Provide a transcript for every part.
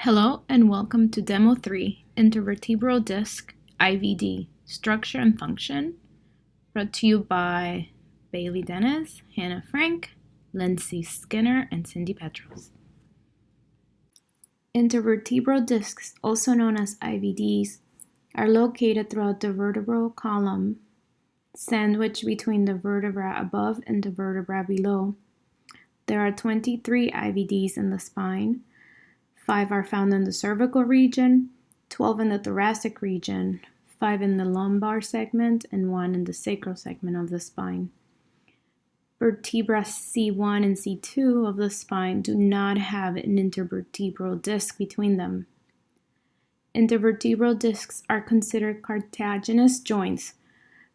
Hello and welcome to Demo 3, Intervertebral Disc IVD, Structure and Function, brought to you by Bailey Dennis, Hannah Frank, Lindsay Skinner, and Cindy Petros. Intervertebral discs, also known as IVDs, are located throughout the vertebral column, sandwiched between the vertebra above and the vertebra below. There are 23 IVDs in the spine. 5 are found in the cervical region, 12 in the thoracic region, 5 in the lumbar segment, and 1 in the sacral segment of the spine. Vertebra C1 and C2 of the spine do not have an intervertebral disc between them. Intervertebral discs are considered cartilaginous joints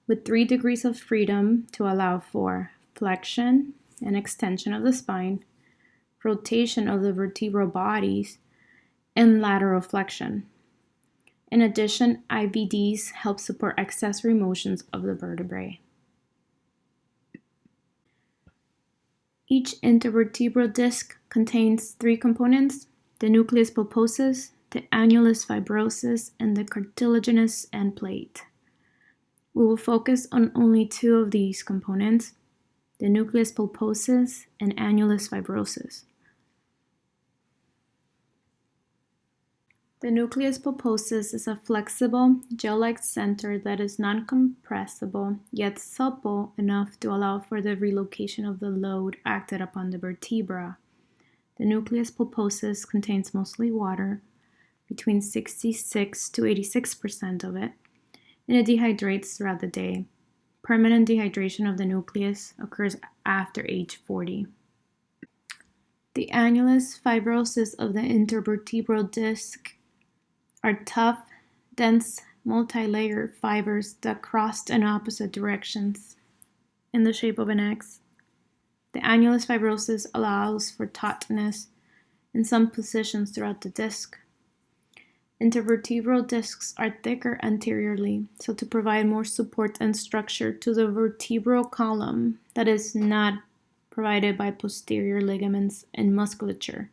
with 3 degrees of freedom to allow for flexion and extension of the spine, rotation of the vertebral bodies, and lateral flexion. In addition, IVDs help support accessory motions of the vertebrae. Each intervertebral disc contains 3 components: the nucleus pulposus, the annulus fibrosus, and the cartilaginous end plate. We will focus on only 2 of these components, the nucleus pulposus and annulus fibrosus. The nucleus pulposus is a flexible, gel-like center that is non-compressible, yet supple enough to allow for the relocation of the load acted upon the vertebra. The nucleus pulposus contains mostly water, between 66 to 86% of it, and it dehydrates throughout the day. Permanent dehydration of the nucleus occurs after age 40. The annulus fibrosus of the intervertebral disc are tough, dense, multi-layered fibers that cross in opposite directions in the shape of an X. The annulus fibrosus allows for tautness in some positions throughout the disc. Intervertebral discs are thicker anteriorly, so to provide more support and structure to the vertebral column that is not provided by posterior ligaments and musculature.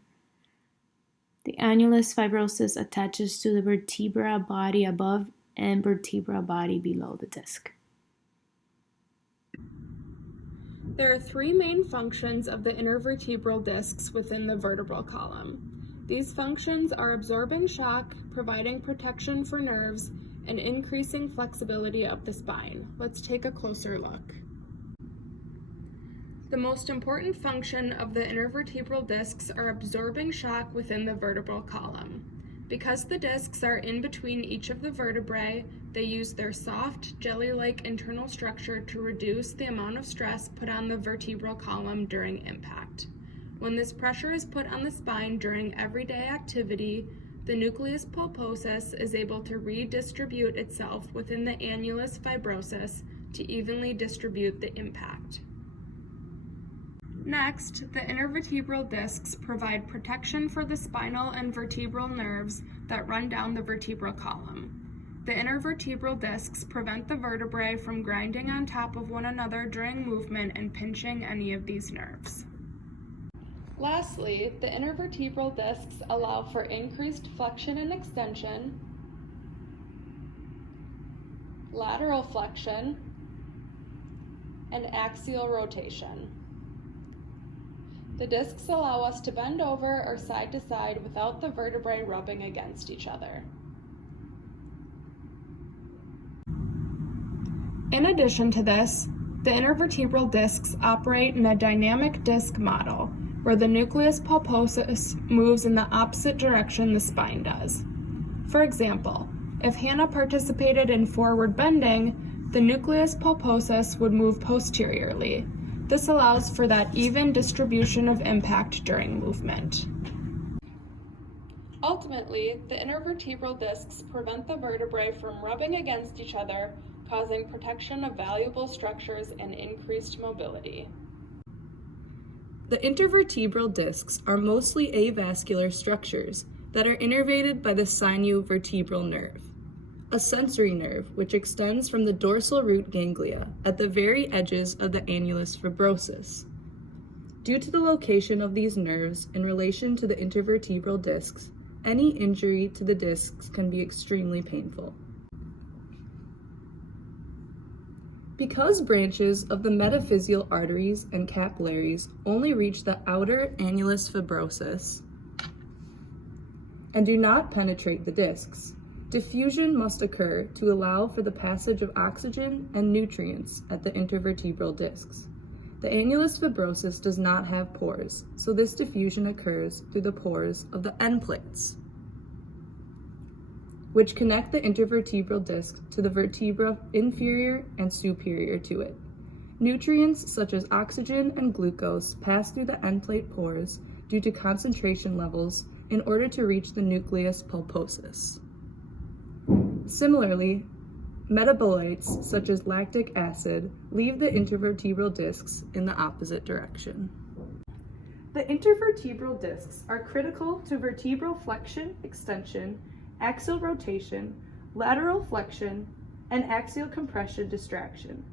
The annulus fibrosus attaches to the vertebra body above and vertebra body below the disc. There are 3 main functions of the intervertebral discs within the vertebral column. These functions are absorbing shock, providing protection for nerves, and increasing flexibility of the spine. Let's take a closer look. The most important function of the intervertebral discs are absorbing shock within the vertebral column. Because the discs are in between each of the vertebrae, they use their soft, jelly-like internal structure to reduce the amount of stress put on the vertebral column during impact. When this pressure is put on the spine during everyday activity, the nucleus pulposus is able to redistribute itself within the annulus fibrosus to evenly distribute the impact. Next, the intervertebral discs provide protection for the spinal and vertebral nerves that run down the vertebral column. The intervertebral discs prevent the vertebrae from grinding on top of one another during movement and pinching any of these nerves. Lastly, the intervertebral discs allow for increased flexion and extension, lateral flexion, and axial rotation. The discs allow us to bend over or side to side without the vertebrae rubbing against each other. In addition to this, the intervertebral discs operate in a dynamic disc model, where the nucleus pulposus moves in the opposite direction the spine does. For example, if Hannah participated in forward bending, the nucleus pulposus would move posteriorly. This allows for that even distribution of impact during movement. Ultimately, the intervertebral discs prevent the vertebrae from rubbing against each other, causing protection of valuable structures and increased mobility. The intervertebral discs are mostly avascular structures that are innervated by the sinovertebral nerve, a sensory nerve which extends from the dorsal root ganglia at the very edges of the annulus fibrosus. Due to the location of these nerves in relation to the intervertebral discs, any injury to the discs can be extremely painful. Because branches of the metaphyseal arteries and capillaries only reach the outer annulus fibrosus and do not penetrate the discs, diffusion must occur to allow for the passage of oxygen and nutrients at the intervertebral discs. The annulus fibrosus does not have pores, so this diffusion occurs through the pores of the end plates, which connect the intervertebral disc to the vertebra inferior and superior to it. Nutrients such as oxygen and glucose pass through the end plate pores due to concentration levels in order to reach the nucleus pulposus. Similarly, metabolites such as lactic acid leave the intervertebral discs in the opposite direction. The intervertebral discs are critical to vertebral flexion, extension, axial rotation, lateral flexion, and axial compression distraction.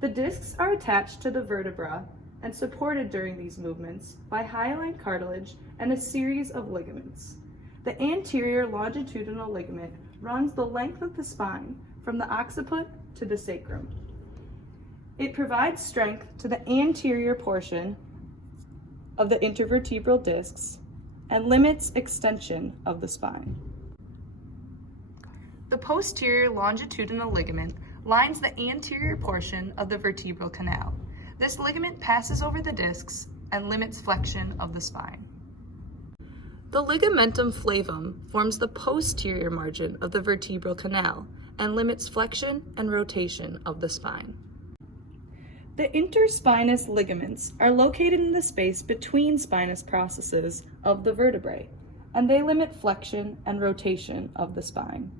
The discs are attached to the vertebra and supported during these movements by hyaline cartilage and a series of ligaments. The anterior longitudinal ligament runs the length of the spine from the occiput to the sacrum. It provides strength to the anterior portion of the intervertebral discs and limits extension of the spine. The posterior longitudinal ligament lines the anterior portion of the vertebral canal. This ligament passes over the discs and limits flexion of the spine. The ligamentum flavum forms the posterior margin of the vertebral canal and limits flexion and rotation of the spine. The interspinous ligaments are located in the space between spinous processes of the vertebrae, and they limit flexion and rotation of the spine.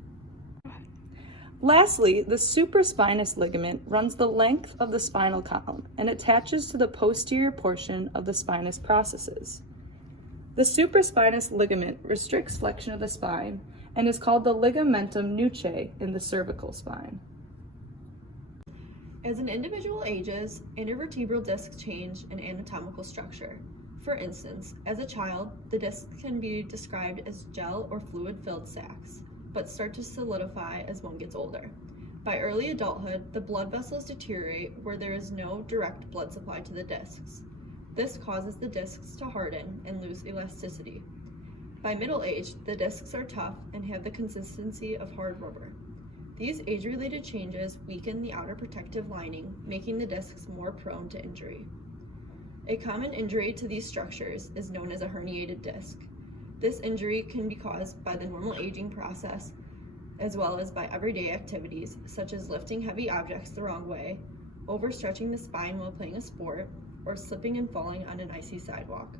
Lastly, the supraspinous ligament runs the length of the spinal column and attaches to the posterior portion of the spinous processes. The supraspinous ligament restricts flexion of the spine and is called the ligamentum nuchae in the cervical spine. As an individual ages, intervertebral discs change in anatomical structure. For instance, as a child, the discs can be described as gel or fluid-filled sacs, but start to solidify as one gets older. By early adulthood, the blood vessels deteriorate where there is no direct blood supply to the discs. This causes the discs to harden and lose elasticity. By middle age, the discs are tough and have the consistency of hard rubber. These age-related changes weaken the outer protective lining, making the discs more prone to injury. A common injury to these structures is known as a herniated disc. This injury can be caused by the normal aging process, as well as by everyday activities, such as lifting heavy objects the wrong way, overstretching the spine while playing a sport, or slipping and falling on an icy sidewalk.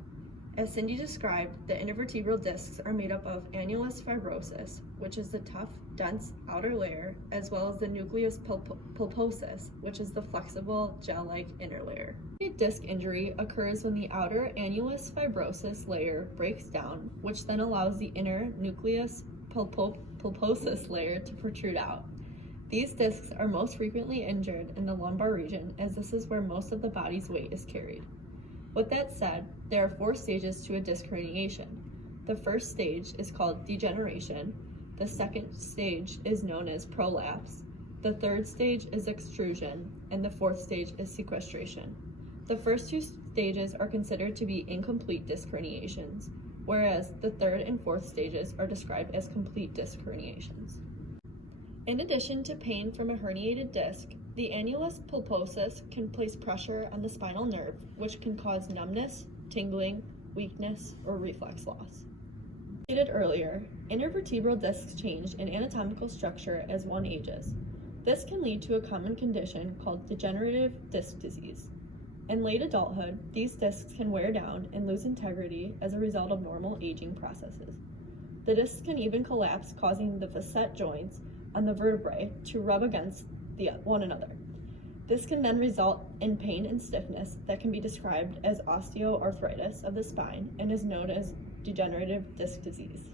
As Cindy described, the intervertebral discs are made up of annulus fibrosus, which is the tough, dense outer layer, as well as the nucleus pulposus, which is the flexible, gel-like inner layer. A disc injury occurs when the outer annulus fibrosus layer breaks down, which then allows the inner nucleus pulposus layer to protrude out. These discs are most frequently injured in the lumbar region, as this is where most of the body's weight is carried. With that said, there are 4 stages to a disc herniation. The first stage is called degeneration, the second stage is known as prolapse, the third stage is extrusion, and the fourth stage is sequestration. The first 2 stages are considered to be incomplete disc herniations, whereas the third and fourth stages are described as complete disc herniations. In addition to pain from a herniated disc, the annulus pulposus can place pressure on the spinal nerve, which can cause numbness, tingling, weakness, or reflex loss. As stated earlier, intervertebral discs change in anatomical structure as one ages. This can lead to a common condition called degenerative disc disease. In late adulthood, these discs can wear down and lose integrity as a result of normal aging processes. The discs can even collapse, causing the facet joints on the vertebrae to rub against one another. This can then result in pain and stiffness that can be described as osteoarthritis of the spine and is known as degenerative disc disease.